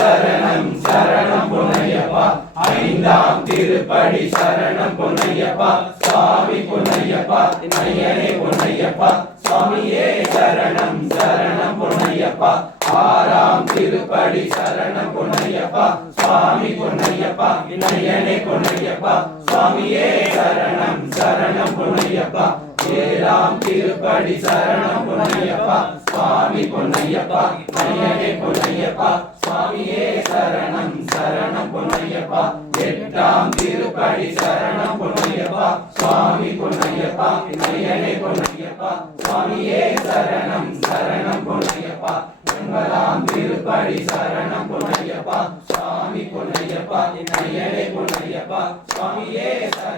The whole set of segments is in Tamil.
சரணம் சரணம் பொன்னையப்பா. ஐந்தாம் திருப்படி சரணம் பொன்னையப்பா. சுவாமி பொன்னையப்பா ஐயனே பொன்னையப்பா. சுவாமியே சரணம் சரணம் பொன்னையப்பா. ஆறாம் திருப்படி சரணம் பொன்னையப்பா. சுவாமி பொன்னையப்பா ஐயனே பொன்னையப்பா. சுவாமியே சரணம் சரணம் பொன்னையப்பா. ஏழாம் திருப்படி சரணம் பொன்னையப்பா. சுவாமி பொன்னையப்பா. ஐயனே பொன்னையப்பா. சுவாமியே சரணம் சரணம் பொன்னையப்பா. எட்டாம் திருப்படி சரணம் பொன்னையப்பா. சுவாமி பொன்னையப்பா. ஐயனே பொன்னையப்பா. சுவாமியே சரணம் சரணம் பொன்னையப்பா. ஒன்பதாம் திருப்படி சரணம் பொன்னையப்பா. சுவாமி பொன்னையப்பா. ஐயனே பொன்னையப்பா. சுவாமியே சரணம்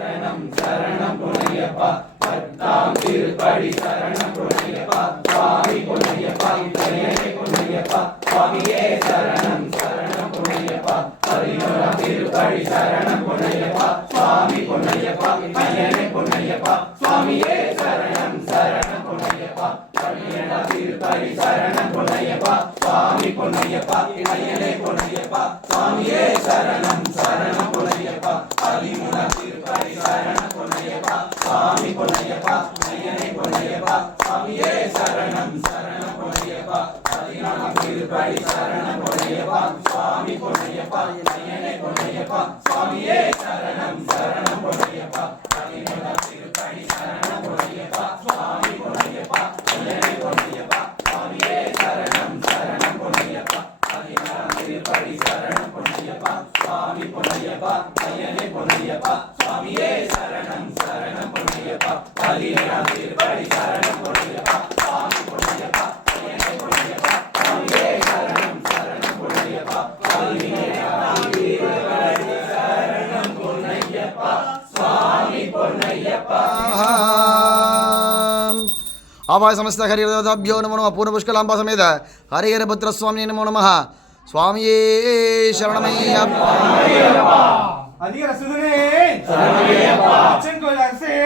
பத்தாம் சரணம் பொன்னையப்பா சுவாமி பொன்னையப்பா ஐயனே பொன்னையப்பா சுவாமியே சரணம் சரணம் பொன்னையப்பா பதினோராம் திருப்படி சரணம் பொன்னையப்பா சுவாமி பொன்னையப்பா ஐயனே பொன்னையப்பா சுவாமியே சரணம் சரணம் பொன்னையப்பா பன்னிரெண்டாம் திருப்படி சரணம் பொன்னையப்பா சுவாமி பொன்னையப்பா ஐயனே பொன்னையப்பா சுவாமியே சரணம் சரணம் பொன்னையப்பா பதிமூணாம் திருப்படி சரணம் சுவாமி பொன்னையப்பா சுவாமியே சரணம் சரணம் பொன்னையப்பா பதினாலாம் திருப்படி சரணம் பொன்னையப்பா சுவாமி பொன்னையப்பா ஐயனே பொன்னையப்பா சுவாமியே சரணம் சரணம் பொன்னையப்பா பதினேழாம் திருப்படி சரணம் பொன்னையப்பா சுவாமி பொன்னையப்பா ஐயனே பொன்னையப்பா சுவாமியே சரணம் சரணம் பொன்னையப்பா பதினாலாம் திருப்படி சரணம் பொன்னையப்பா சுவாமி பொன்னையப்பா ஐயனே பொன்னையப்பா ஆபாய சமஸ்த ஹரிதாபியோ நமோ நம பூர்ண புஷ்கலாம்பா சமேத. ஹரிஹரபுத்திர சுவாமி நமோ நம. சுவாமியே சரணமையப்பா அதிக ரசுதனே அச்சன் கோயில் அரசே